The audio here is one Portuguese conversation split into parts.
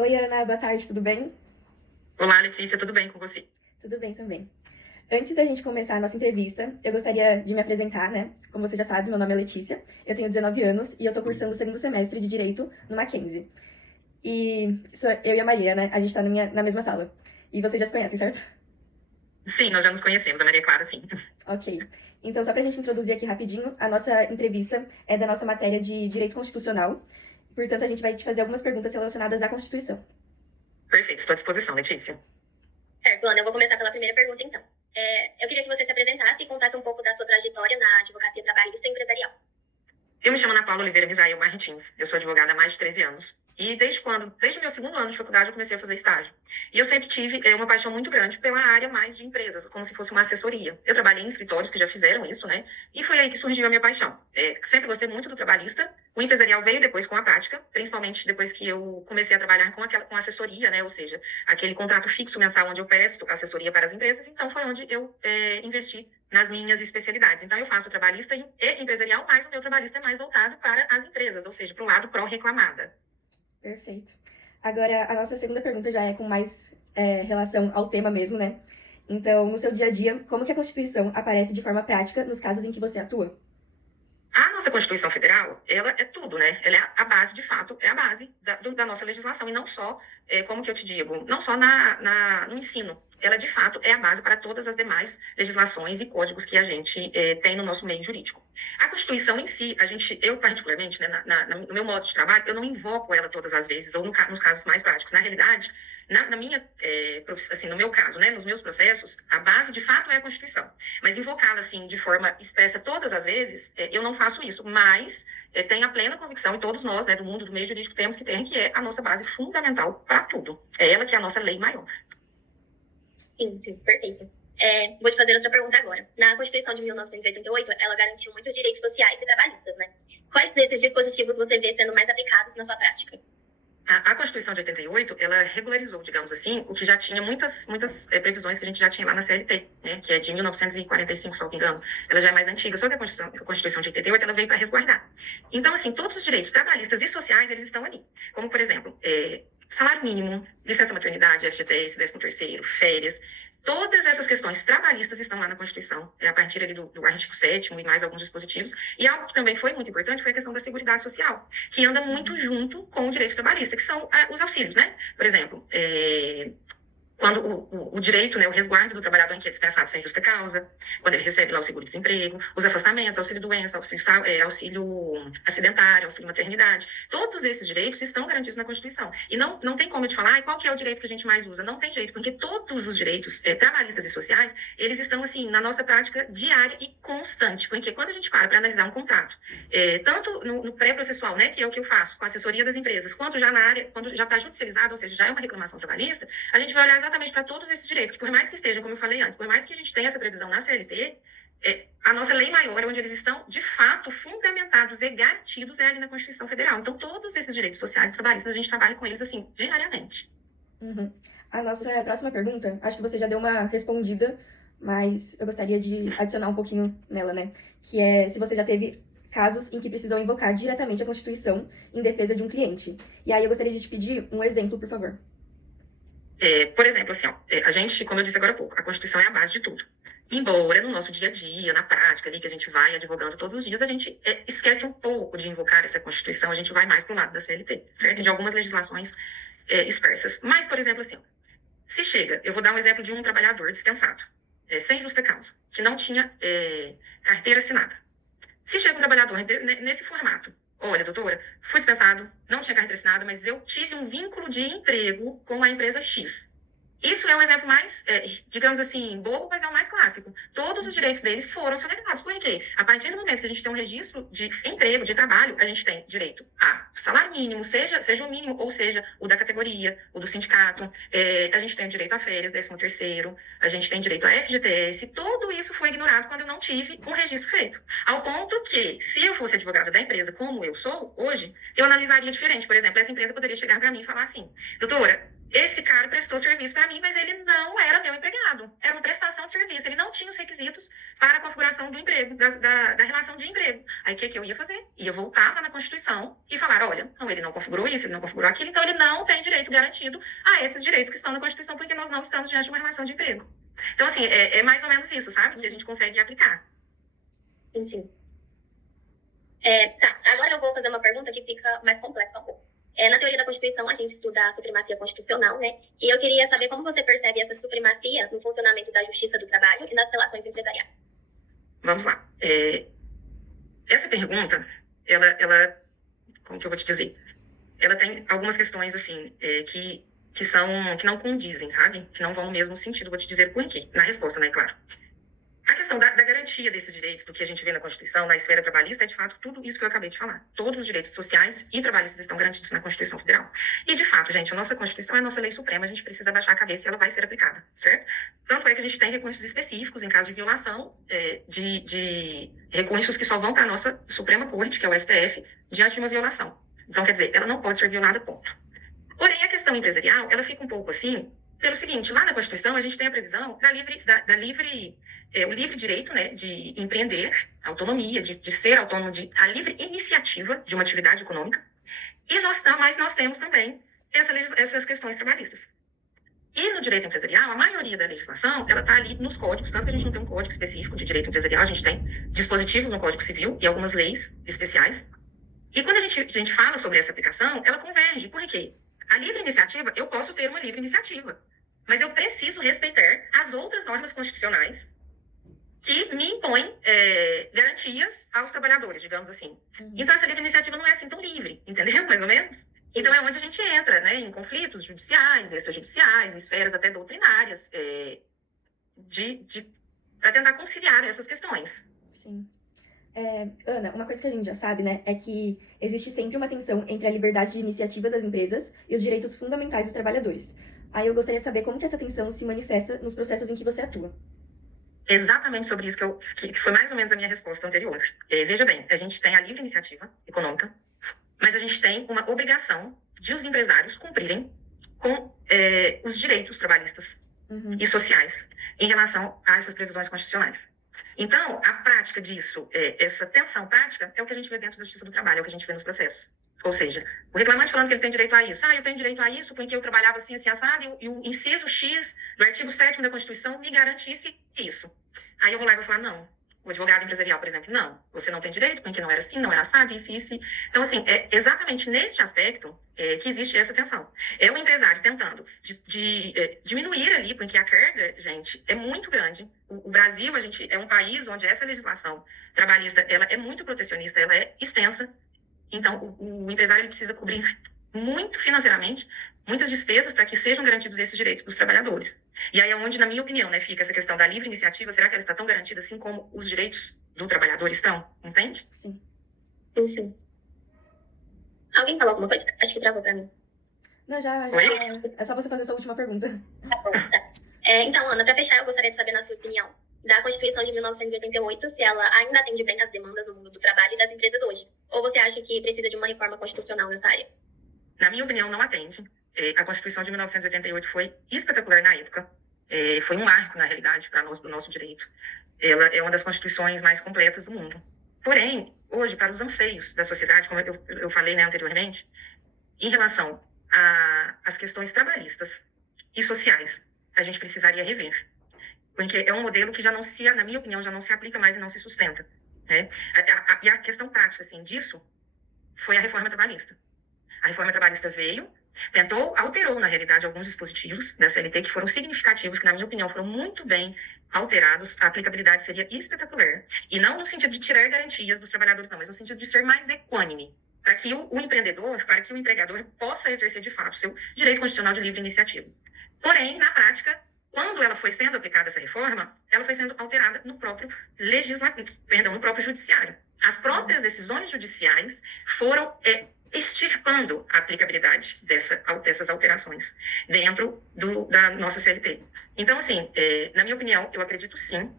Oi, Ana, boa tarde, tudo bem? Olá, Letícia, tudo bem com você? Tudo bem também. Antes da gente começar a nossa entrevista, eu gostaria de me apresentar, né? Como você já sabe, meu nome é Letícia, eu tenho 19 anos e eu tô cursando o segundo semestre de Direito no Mackenzie. E eu e a Maria, né? A gente tá na mesma sala. E vocês já se conhecem, certo? Sim, nós já nos conhecemos, a Maria Clara, sim. Ok. Então, só pra gente introduzir aqui rapidinho, a nossa entrevista é da nossa matéria de Direito Constitucional. Portanto, a gente vai te fazer algumas perguntas relacionadas à Constituição. Perfeito, estou à disposição, Letícia. Certo, Ana, eu vou começar pela primeira pergunta, então. Eu queria que você se apresentasse e contasse um pouco da sua trajetória na advocacia trabalhista e empresarial. Eu me chamo Ana Paula Oliveira Misael Martins, eu sou advogada há mais de 13 anos. E desde o meu segundo ano de faculdade, eu comecei a fazer estágio. E eu sempre tive uma paixão muito grande pela área mais de empresas, como se fosse uma assessoria. Eu trabalhei em escritórios que já fizeram isso, né? E foi aí que surgiu a minha paixão. Sempre gostei muito do trabalhista. O empresarial veio depois com a prática, principalmente depois que eu comecei a trabalhar com assessoria, né? Ou seja, aquele contrato fixo mensal onde eu presto assessoria para as empresas. Então, foi onde eu investi nas minhas especialidades. Então, eu faço trabalhista e empresarial, mas o meu trabalhista é mais voltado para as empresas, ou seja, para o lado pró-reclamada. Perfeito. Agora, a nossa segunda pergunta já é com mais relação ao tema mesmo, né? Então, no seu dia a dia, como que a Constituição aparece de forma prática nos casos em que você atua? A nossa Constituição Federal, ela é tudo, né? Ela é a base, de fato, é a base da nossa legislação. E não só, como que eu te digo, não só no ensino. Ela, de fato, é a base para todas as demais legislações e códigos que a gente tem no nosso meio jurídico. A Constituição em si, eu particularmente, né, no meu modo de trabalho, eu não invoco ela todas as vezes, ou nos casos mais práticos. Na realidade, assim, no meu caso, né, nos meus processos, a base, de fato, é a Constituição. Mas invocá-la, assim, de forma expressa todas as vezes, eu não faço isso. Mas tenho a plena convicção, e todos nós, né, do mundo do meio jurídico, temos que ter, que é a nossa base fundamental para tudo. É ela que é a nossa lei maior. Sim, perfeito. Vou te fazer outra pergunta agora. Na Constituição de 1988, ela garantiu muitos direitos sociais e trabalhistas, né? Quais desses dispositivos você vê sendo mais aplicados na sua prática? A Constituição de 88, ela regularizou, digamos assim, o que já tinha muitas previsões que a gente já tinha lá na CLT, né, que é de 1945, se não me engano. Ela já é mais antiga, só que a Constituição de 88, ela veio para resguardar. Então, assim, todos os direitos trabalhistas e sociais, eles estão ali. Como, por exemplo, salário mínimo, licença maternidade, FGTS, 13º, férias. Todas essas questões trabalhistas estão lá na Constituição, a partir ali do artigo 7º e mais alguns dispositivos. E algo que também foi muito importante foi a questão da Seguridade Social, que anda muito junto com o direito trabalhista, que são os auxílios, né? Por exemplo, quando o direito, né, o resguardo do trabalhador em que é dispensado sem justa causa, quando ele recebe lá o seguro-desemprego, os afastamentos, auxílio-doença, auxílio acidentário, auxílio-maternidade, todos esses direitos estão garantidos na Constituição. E não tem como eu te falar qual que é o direito que a gente mais usa. Não tem jeito, porque todos os direitos trabalhistas e sociais, eles estão, assim, na nossa prática diária e constante. Porque quando a gente para analisar um contrato, tanto no pré-processual, né, que é o que eu faço com a assessoria das empresas, quanto já na área, quando já está judicializado, ou seja, já é uma reclamação trabalhista, a gente vai olhar exatamente para todos esses direitos, que por mais que estejam, como eu falei antes, por mais que a gente tenha essa previsão na CLT, a nossa lei maior, onde eles estão, de fato, fundamentados e garantidos, é ali na Constituição Federal. Então, todos esses direitos sociais e trabalhistas, a gente trabalha com eles, assim, diariamente. Uhum. A nossa próxima pergunta, acho que você já deu uma respondida, mas eu gostaria de adicionar um pouquinho nela, né? Que é se você já teve casos em que precisou invocar diretamente a Constituição em defesa de um cliente. E aí eu gostaria de te pedir um exemplo, por favor. Por exemplo, assim, a gente, como eu disse agora há pouco, a Constituição é a base de tudo. Embora no nosso dia a dia, na prática, ali que a gente vai advogando todos os dias, a gente esquece um pouco de invocar essa Constituição, a gente vai mais para o lado da CLT, certo? De algumas legislações dispersas. Mas, por exemplo, assim, se chega, eu vou dar um exemplo de um trabalhador dispensado, sem justa causa, que não tinha carteira assinada. Se chega um trabalhador nesse formato, olha, doutora, fui dispensado, não tinha carteira assinada, mas eu tive um vínculo de emprego com a empresa X. Isso é um exemplo mais, digamos assim, bobo, mas é o mais clássico. Todos os direitos deles foram sonegados. Por quê? A partir do momento que a gente tem um registro de emprego, de trabalho, a gente tem direito a salário mínimo, seja o mínimo, ou seja, o da categoria, o do sindicato. A gente tem direito a férias, 13º, a gente tem direito a FGTS. Tudo isso foi ignorado quando eu não tive um registro feito. Ao ponto que, se eu fosse advogada da empresa, como eu sou hoje, eu analisaria diferente. Por exemplo, essa empresa poderia chegar para mim e falar assim, doutora, esse cara prestou serviço para mim, mas ele não era meu empregado. Era uma prestação de serviço. Ele não tinha os requisitos para a configuração do emprego, da relação de emprego. Aí o que eu ia fazer? Ia voltar lá na Constituição e falar, olha, não, ele não configurou isso, ele não configurou aquilo, então ele não tem direito garantido a esses direitos que estão na Constituição, porque nós não estamos diante de uma relação de emprego. Então, assim, é mais ou menos isso, sabe? Que a gente consegue aplicar. Entendi. Tá, agora eu vou fazer uma pergunta que fica mais complexa um pouco. Na teoria da Constituição, a gente estuda a supremacia constitucional, né? E eu queria saber como você percebe essa supremacia no funcionamento da justiça do trabalho e nas relações empresariais. Vamos lá. Essa pergunta, ela, como que eu vou te dizer? Ela tem algumas questões, assim, que não condizem, sabe? Que não vão no mesmo sentido. Vou te dizer por quê. Na resposta, né, claro. A questão da garantia desses direitos, do que a gente vê na Constituição, na esfera trabalhista, é de fato tudo isso que eu acabei de falar. Todos os direitos sociais e trabalhistas estão garantidos na Constituição Federal. E, de fato, gente, a nossa Constituição é a nossa lei suprema, a gente precisa baixar a cabeça e ela vai ser aplicada, certo? Tanto é que a gente tem recursos específicos em caso de violação, de recursos que só vão para a nossa Suprema Corte, que é o STF, diante de uma violação. Então, quer dizer, ela não pode ser violada, ponto. Porém, a questão empresarial, ela fica um pouco assim, pelo seguinte, lá na Constituição a gente tem a previsão o livre direito, né, de empreender, autonomia, de ser autônomo, a livre iniciativa de uma atividade econômica, mas nós temos também essas questões trabalhistas. E no direito empresarial, a maioria da legislação, ela está ali nos códigos, tanto que a gente não tem um código específico de direito empresarial, a gente tem dispositivos no Código Civil e algumas leis especiais. E quando a gente fala sobre essa aplicação, ela converge. Por quê? A livre iniciativa, eu posso ter uma livre iniciativa, mas eu preciso respeitar as outras normas constitucionais que me impõem garantias aos trabalhadores, digamos assim. Então, essa livre iniciativa não é assim tão livre, entendeu? Mais ou menos. Então, é onde a gente entra, né, em conflitos judiciais, extrajudiciais, esferas até doutrinárias, para tentar conciliar essas questões. Sim. Ana, uma coisa que a gente já sabe, né, é que existe sempre uma tensão entre a liberdade de iniciativa das empresas e os direitos fundamentais dos trabalhadores. Aí eu gostaria de saber como que essa tensão se manifesta nos processos em que você atua. Exatamente sobre isso que foi mais ou menos a minha resposta anterior. Veja bem, a gente tem a livre iniciativa econômica, mas a gente tem uma obrigação de os empresários cumprirem com os direitos trabalhistas e sociais em relação a essas previsões constitucionais. Então, a prática disso, essa tensão prática, é o que a gente vê dentro da Justiça do Trabalho, é o que a gente vê nos processos. Ou seja, o reclamante falando que ele tem direito a isso. Eu tenho direito a isso porque eu trabalhava assim, assim, assado, e o inciso X do artigo 7º da Constituição me garantisse isso. Aí eu vou lá e vou falar, não. O advogado empresarial, por exemplo, não. Você não tem direito porque não era assim, não era assado, isso. Então, assim, é exatamente neste aspecto que existe essa tensão. É o empresário tentando diminuir ali, porque a carga, gente, é muito grande. O Brasil, a gente é um país onde essa legislação trabalhista, ela é muito protecionista, ela é extensa. Então, o empresário ele precisa cobrir muito financeiramente, muitas despesas para que sejam garantidos esses direitos dos trabalhadores. E aí é onde, na minha opinião, né, fica essa questão da livre iniciativa. Será que ela está tão garantida assim como os direitos do trabalhador estão? Entende? Sim. Sim. Alguém falou alguma coisa? Acho que travou para mim. Não, já. Oi? É só você fazer a sua última pergunta. Tá bom, tá. Então, Ana, para fechar, eu gostaria de saber, na sua opinião, da Constituição de 1988, se ela ainda atende bem às demandas do mundo do trabalho e das empresas hoje. Ou você acha que precisa de uma reforma constitucional nessa área? Na minha opinião, não atende. A Constituição de 1988 foi espetacular na época. Foi um marco, na realidade, para nós, do nosso direito. Ela é uma das constituições mais completas do mundo. Porém, hoje, para os anseios da sociedade, como eu falei, né, anteriormente, em relação às questões trabalhistas e sociais, a gente precisaria rever. Porque é um modelo que na minha opinião, já não se aplica mais e não se sustenta. Né? E a questão prática, assim, disso foi a reforma trabalhista. A reforma trabalhista alterou, na realidade, alguns dispositivos da CLT que foram significativos, que, na minha opinião, foram muito bem alterados. A aplicabilidade seria espetacular. E não no sentido de tirar garantias dos trabalhadores, não, mas no sentido de ser mais equânime, para que o empreendedor, para que o empregador possa exercer, de fato, seu direito constitucional de livre iniciativa. Porém, na prática, quando ela foi sendo aplicada, essa reforma, ela foi sendo alterada no próprio no próprio judiciário. As próprias decisões judiciais foram extirpando a aplicabilidade dessas alterações dentro da nossa CLT. Então, assim, na minha opinião, eu acredito sim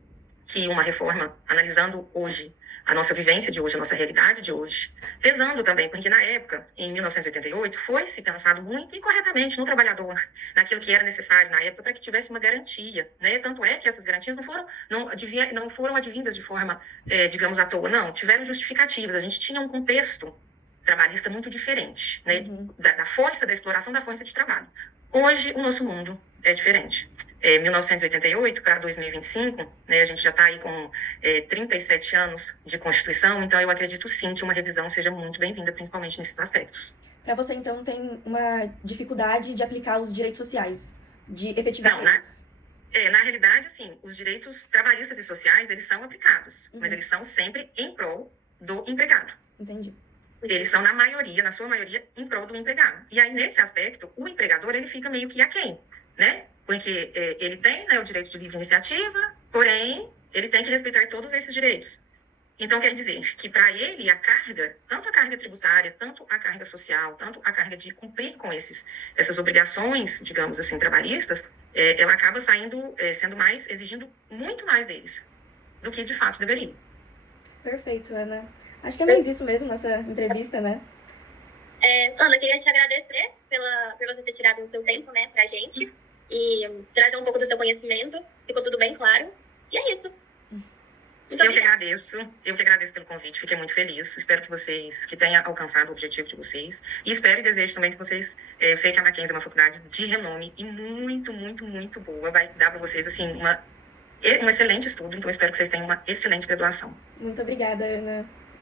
que uma reforma, analisando hoje a nossa vivência de hoje, a nossa realidade de hoje, pesando também, porque na época, em 1988, foi-se pensado muito e corretamente no trabalhador, naquilo que era necessário na época para que tivesse uma garantia, né? Tanto é que essas garantias não foram advindas de forma, digamos, à toa, não, tiveram justificativas. A gente tinha um contexto trabalhista muito diferente, né? Da força da exploração da força de trabalho. Hoje, o nosso mundo é diferente. 1988 para 2025, né, a gente já está aí com 37 anos de Constituição, então eu acredito sim que uma revisão seja muito bem-vinda, principalmente nesses aspectos. Para você, então, tem uma dificuldade de aplicar os direitos sociais, de efetivar eles? Na realidade, assim, os direitos trabalhistas e sociais, eles são aplicados, mas eles são sempre em prol do empregado. Entendi. Eles são, na sua maioria, em prol do empregado. E aí, nesse aspecto, o empregador, ele fica meio que aquém, né? Porque ele tem, né, o direito de livre iniciativa, porém, ele tem que respeitar todos esses direitos. Então, quer dizer que para ele, a carga, tanto a carga tributária, tanto a carga social, tanto a carga de cumprir com essas obrigações, digamos assim, trabalhistas, ela acaba sendo mais, exigindo muito mais deles do que de fato deveria. Perfeito, Ana. Acho que é mais isso mesmo nessa entrevista, né? Ana, queria te agradecer por você ter tirado o seu tempo, né, pra gente e trazer um pouco do seu conhecimento. Ficou tudo bem claro. E é isso. Muito obrigada. Eu que agradeço pelo convite, fiquei muito feliz. Espero que tenha alcançado o objetivo de vocês. E espero e desejo também que vocês... eu sei que a Mackenzie é uma faculdade de renome e muito, muito, muito boa. Vai dar para vocês, assim, um excelente estudo. Então, espero que vocês tenham uma excelente graduação. Muito obrigada, Ana.